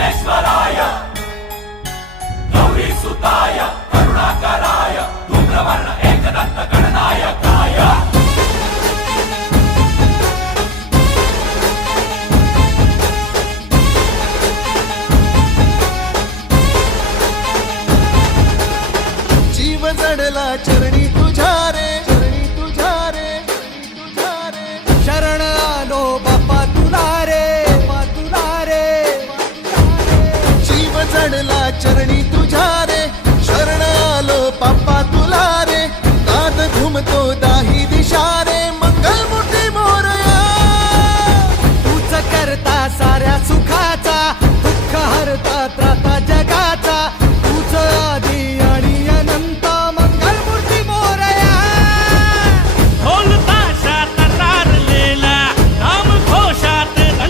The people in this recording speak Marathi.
विघ्नेश्वराय। गौरी सुताय करुणाकराय धूम्रवर्ण एकदंत गणनायकाय। जीव जडला चरणी तुझ्या पडला चरणी तुझ्या रे. शरण आलो पापा तुला रे. दात घुमतो दाही दिशा रे. मंगल मोठी मोरया. तूच करता सा